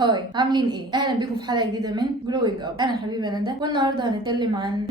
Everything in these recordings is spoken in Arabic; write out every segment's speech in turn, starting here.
هاي، عاملين ايه؟ اهلا بيكم في حلقه جديده من جلوينج اب. انا حبيبه ندى، والنهارده هنتكلم عن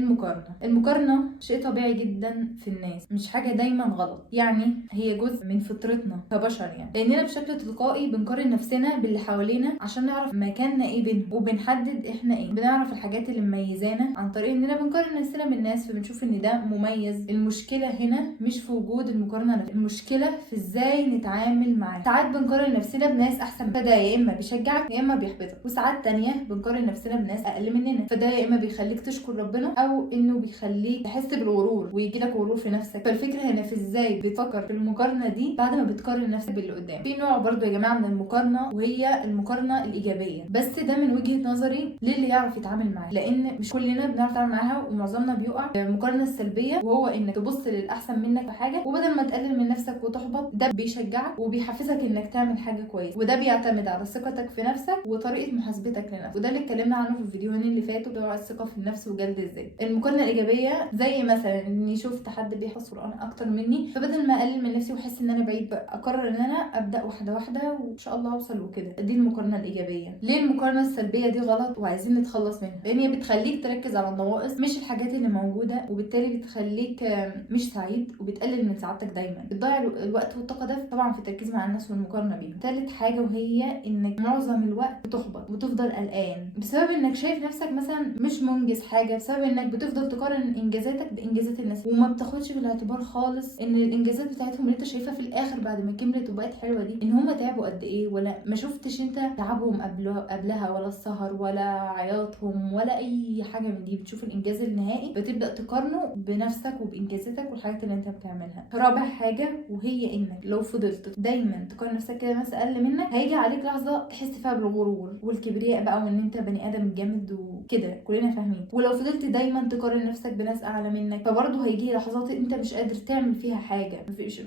المقارنه شيء طبيعي جدا في الناس، مش حاجه دايما غلط، يعني هي جزء من فطرتنا كبشر، يعني لاننا بشكل تلقائي بنقارن نفسنا باللي حوالينا عشان نعرف مكاننا ايه بينهم، وبنحدد احنا ايه، بنعرف الحاجات اللي مميزانا عن طريق اننا بنقارن نفسنا بالناس، فبنشوف ان ده مميز. المشكله هنا مش في وجود المقارنه نفسها، المشكله في ازاي نتعامل معاها. ساعات بنقارن نفسنا بناس احسن، فده يا اما بيشجعك يا اما بيحبطك، وساعات تانية بنقارن نفسنا بناس اقل مننا، فده يا اما بيخليك تشكر ربنا او انه بيخليك تحس بالغرور ويجيلك غرور في نفسك. فالفكره هنا في ازاي بتفكر في المقارنه دي بعد ما بتقارن نفسك باللي قدام. في نوع برضو يا جماعه من المقارنه، وهي المقارنه الايجابيه، بس ده من وجهه نظري للي يعرف يتعامل معاها، لان مش كلنا بنعرف نتعامل معاها ومعظمنا بيقع في المقارنه السلبيه، وهو انك تبص للاحسن منك في حاجه وبدل ما تقلل من نفسك وتحبط، ده بيشجعك وبيحفزك انك تعمل حاجه كويسه، وده بيعتمد على ثقتك في نفسك وطريقه محاسبتك لنفسك، وده اللي اتكلمنا عنه في الفيديوهين اللي فاتوا، اللي هو الثقه في النفس وجلد الذات. المقارنه الايجابيه زي مثلا اني شفت حد بيحفظ قران اكتر مني، فبدل ما اقلل من نفسي واحس ان انا بعيد، اقرر ان انا ابدا واحده واحده وان شاء الله اوصل وكده. دي المقارنه الايجابيه. ليه المقارنه السلبيه دي غلط وعايزين نتخلص منها؟ لان هي بتخليك تركز على النواقص مش الحاجات اللي موجوده، وبالتالي بتخليك مش سعيد، وبتقلل من سعادتك دايما، بتضيع الوقت والطاقه ده طبعا في التركيز مع الناس والمقارنه بيهم. ثالث حاجه وهي انك معظم الوقت بتحبط وتفضل قلقان بسبب انك شايف نفسك مثلا مش منجز حاجه، بسبب انك بتفضل تقارن انجازاتك بانجازات الناس، وما بتاخدش في الاعتبار خالص ان الانجازات بتاعتهم اللي انت شايفها في الاخر بعد ما كملت وبقت حلوه دي، ان هم تعبوا قد ايه، ولا ما شفتش انت تعبهم قبلها، ولا السهر ولا عياطهم ولا اي حاجه من دي. بتشوف الانجاز النهائي فتبدا تقارنه بنفسك وبانجازاتك والحاجات اللي انت بتعملها. رابع حاجه وهي انك لو فضلت دايما تقارن نفسك كده ناس اقل منك، هيجي عليك لحظه تحس فيها بالغرور والكبرياء بقى، وان انت بني ادم جامد وكده، كلنا فاهمين. ولو فضلت دايما تقارن نفسك بناس اعلى منك، فبرضه هيجي لحظات انت مش قادر تعمل فيها حاجه،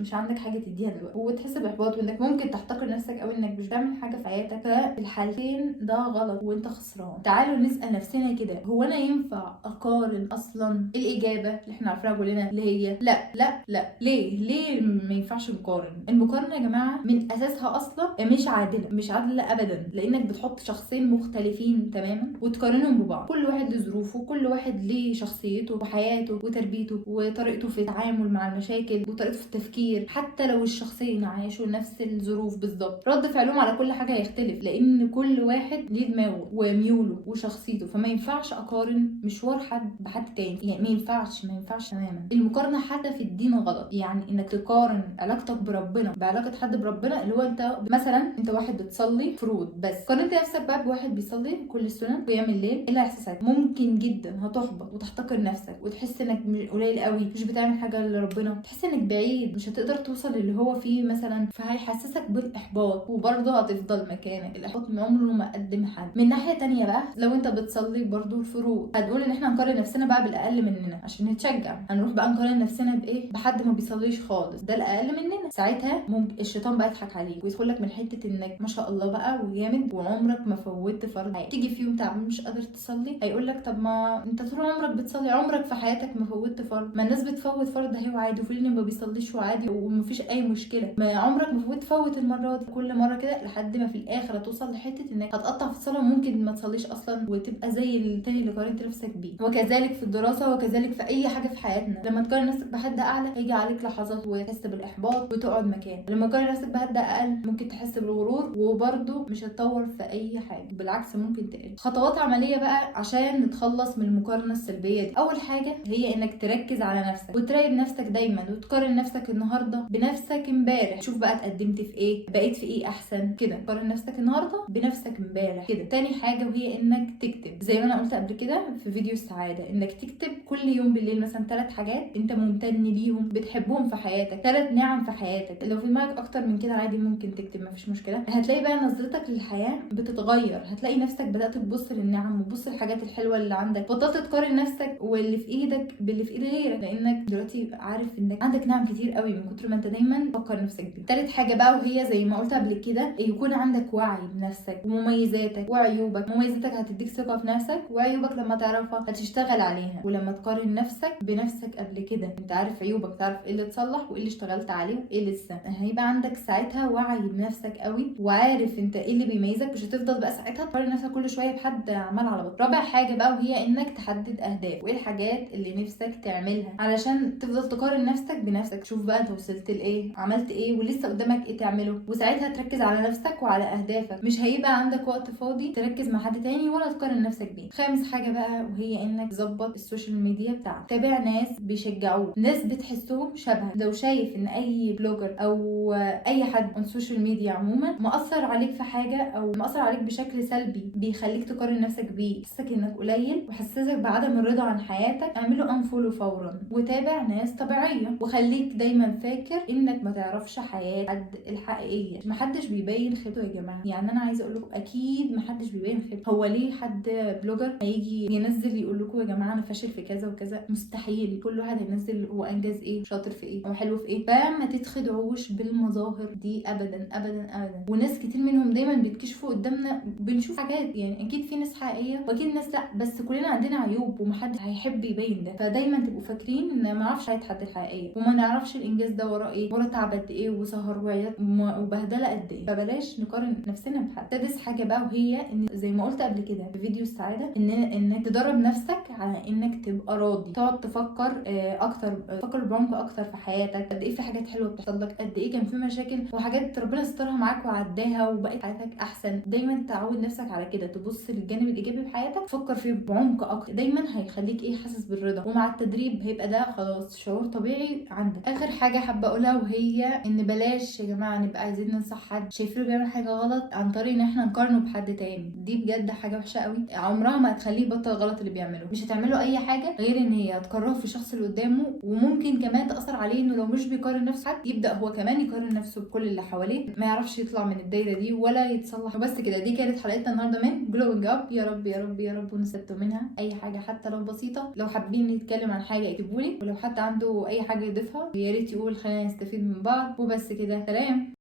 مش عندك حاجه تديها دلوقتي، وتحس باحباط وانك ممكن تحتقر نفسك او انك مش بتعمل حاجه في حياتك. فالحالتين ده غلط وانت خسران. تعالوا نسال نفسنا كده، هو انا ينفع اقارن اصلا؟ الاجابه اللي احنا عارفينها كلنا اللي هي لا لا لا. ليه ما ينفعش نقارن؟ المقارنه يا جماعه من اساسها اصلا مش عادله ابدا، لانك بتحط شخصين مختلفين تماما وتقارنهم ببعض. كل واحد له ظروفه، كل واحد ليه شخصيته وحياته وتربيته وطريقته في التعامل مع المشاكل وطريقته في التفكير. حتى لو الشخصين عايشوا نفس الظروف بالظبط، رد فعلهم على كل حاجه هيختلف، لان كل واحد ليه دماغه وميوله وشخصيته، فما ينفعش اقارن مشوار حد بحد تاني، يعني ما ينفعش تماما. المقارنه حتى في الدين غلط، يعني انك تقارن علاقتك بربنا بعلاقه حد بربنا، اللي هو انت مثلا انت واحد بتصلي فروض بس، قارنت نفسك بقى بواحد بيصلي كل السنن قيام الليل، ايه اللي هيحسسك؟ ممكن جدا هتحبط وتحتقر نفسك وتحس انك قليل قوي، مش بتعمل حاجه لربنا، تحس انك بعيد، مش هتقدر توصل اللي هو فيه مثلا، فهيحسسك بالاحباط، وبرضه هتفضل مكانك. الاحباط من عمره ما قدم حل. من ناحيه تانية بقى، لو انت بتصلي برضه الفروض، هتقول ان احنا هنقارن نفسنا بقى بالاقل مننا عشان نتشجع، هنروح بقى نقارن نفسنا بايه؟ بحد ما بيصليش خالص، ده الاقل مننا. ساعتها ممكن الشيطان بقى يضحك عليك ويدخل لك من حته انك ما شاء الله بقى وجامد وعمرك ما فوتت فرض. تيجي في يوم تعبان مش قادر تصلي، هيقول لك طب ما انت طول عمرك بتصلي، عمرك في حياتك ما فوتت فرض، ما الناس بتفوت فرض اهي وعادي، وفي اللي ما بيصليش وعادي ومفيش اي مشكله، ما عمرك ما فوت المره دي، كل مره كده لحد ما في الاخر هتوصل لحته انك هتقطع في الصلاه وممكن ما تصليش اصلا وتبقى زي التاني اللي قارنت نفسك بيه. وكذلك في الدراسه، وكذلك في اي حاجه في حياتنا، لما تقارن نفسك بحد اعلى هيجي عليك لحظات وتحس بالاحباط وتقعد مكان، لما تقارن نفسك بحد اقل ممكن تحس بالغرور وبرده مش هتطور في اي حاجه، بالعكس ممكن تقل. خطوات عمليه بقى عشان نتخلص من المقارنه السلبيه دي. اول حاجه هي انك تركز على نفسك وتراقب نفسك دايما، وتقارن نفسك النهارده بنفسك امبارح، شوف بقى اتقدمت في ايه، بقيت في ايه احسن كده، قارن نفسك النهارده بنفسك امبارح كده. تاني حاجه وهي انك تكتب، زي ما انا قلت قبل كده في فيديو السعاده، انك تكتب كل يوم بالليل مثلا 3 حاجات انت ممتن ليهم بتحبهم في حياتك، 3 نعم في حياتك. لو في دماغك اكتر من كده عادي ممكن تكتب، مفيش مشكله. هتلاقي بقى نظرتك للحياه بتتغير، هتلاقي نفسك بدات تبص للنعم وتبص للحاجات الحلوه اللي عندك، بطلت تقارن نفسك واللي في ايدك باللي في ايد غيرك، لانك دلوقتي عارف انك عندك نعم كتير قوي من كتر ما انت دايما تفكر نفسك بيه. تالت حاجه بقى وهي زي ما قلت قبل كده، يكون عندك وعي بنفسك ومميزاتك وعيوبك. مميزاتك هتديك ثقه في نفسك، وعيوبك لما تعرفها هتشتغل عليها. ولما تقارن نفسك بنفسك قبل كده انت عارف عيوبك، تعرف ايه اللي تصلح وايه اللي اشتغلت عليه وايه لسه، هيبقى عندك ساعتها وعي بنفسك قوي، وعارف انت ايه اللي تميزك، مش هتفضل بقى ساعتها تقارن نفسك كل شويه بحد عمال على بطال. رابع حاجه بقى وهي انك تحدد اهداف وايه الحاجات اللي نفسك تعملها علشان تفضل تقارن نفسك بنفسك، تشوف بقى انت وصلت لايه، عملت ايه، ولسه قدامك ايه تعمله، وساعتها تركز على نفسك وعلى اهدافك. مش هيبقى عندك وقت فاضي تركز مع حد تاني ولا تقارن نفسك بيه. خامس حاجه بقى وهي انك تظبط السوشيال ميديا بتاعتك، تابع ناس بيشجعوك، ناس بتحسهم شبهك. لو شايف ان اي بلوجر او اي حد على السوشيال ميديا عموما مأثر عليك في حاجه او مأثر عليك بشكل سلبي بيخليك تقارن نفسك بيه، يحسسك انك قليل وحسسك بعدم الرضا عن حياتك، اعمله انفولو فورا وتابع ناس طبيعيه. وخليك دايما فاكر انك ما تعرفش حياه حد الحقيقيه، محدش بيبين خيبته يا جماعه. يعني انا عايزه اقول لكم اكيد محدش بيبين خيبته. هو ليه حد بلوجر هيجي ينزل يقول لكم يا جماعه انا فاشل في كذا وكذا؟ مستحيل. كل واحد هينزل هو انجز ايه، شاطر في ايه، هو حلو في ايه. فما تتخدعوش بالمظاهر دي ابدا ابدا ابدا. وناس كتير منهم دايما بيتكشفوا قدامنا، بنشوف حاجات يعني اكيد في ناس حقيقيه واكيد ناس لا، بس كلنا عندنا عيوب ومحدش هيحب يبين ده. فدايما تبقوا فاكرين ان ما اعرفش حياه حد الحقيقيه وما نعرفش الانجاز ده وراه ايه، وراه تعب قد ايه وسهر وعياط وبهدله قد ايه. فبلاش نقارن نفسنا بحد. سادس حاجه بقى وهي ان زي ما قلت قبل كده في فيديو السعاده انك تدرب نفسك على انك تبقى راضي، تقعد تفكر اكتر، تفكر بعمق اكتر في حياتك، قد ايه في حاجات حلوه بتحصل لك، قد ايه كان في مشاكل وحاجات ربنا سترها معاك وعداها وبقت حياتك احسن. دايما تعود نفسك على كده، تبص للجانب الايجابي في حياتك، تفكر فيه بعمق اكتر، دايما هيخليك حاسس بالرضا. ومع التدريب هيبقى ده خلاص شعور طبيعي عندك. اخر حاجه حابه اقولها وهي ان بلاش يا جماعه نبقى عايزين ننصح حد شايفينه بيعمل حاجه غلط عن طريق ان احنا نقارنه بحد تاني. دي بجد حاجه وحشه قوي، عمرها ما هتخليه يبطل الغلط اللي بيعمله. مش هتعمله اي حاجه غير ان هي هتكرهه في الشخص اللي قدامه، وممكن كمان تاثر عليه انه لو مش بيقارن نفسه حد يبدا هو كمان يقارن نفسه بكل اللي حواليه، ما يعرفش يطلع من الدايره دي ولا يتصلح. وبس كده، دي كانت حلقتنا النهارده من جلوينج اب. يا رب يا رب يا رب ونستفدوا منها اي حاجه حتى لو بسيطه. لو حابين نتكلم عن حاجه اكتبوا لي، ولو حد عنده اي حاجه يضيفها يا ريت يقول، خلينا نستفيد من بعض. وبس كده، سلام.